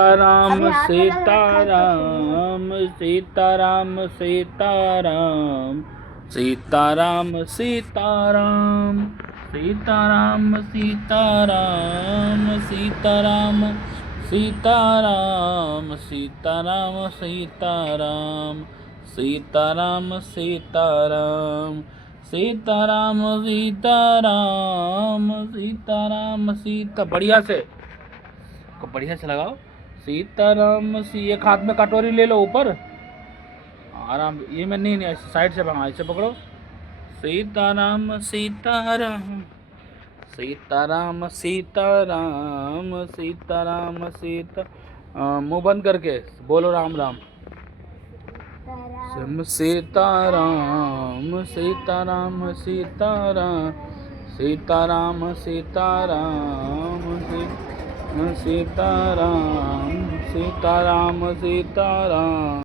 राम सीताराम सीताराम सीताराम सीताराम सीताराम सीताराम सीताराम सीताराम सीताराम सीताराम सीताराम सीताराम सीताराम सीताराम सीताराम सीताराम सीता बढ़िया से लगाओ। सीताराम एक हाथ में कटोरी ले लो ऊपर आराम, ये में नहीं साइड से पकड़ो, ऐसे पकड़ो। सीताराम सीताराम सीताराम सीताराम सीताराम मुंह बंद करके बोलो राम राम। सीताराम सीताराम सीताराम सीताराम सीताराम सीताराम सीताराम सीताराम।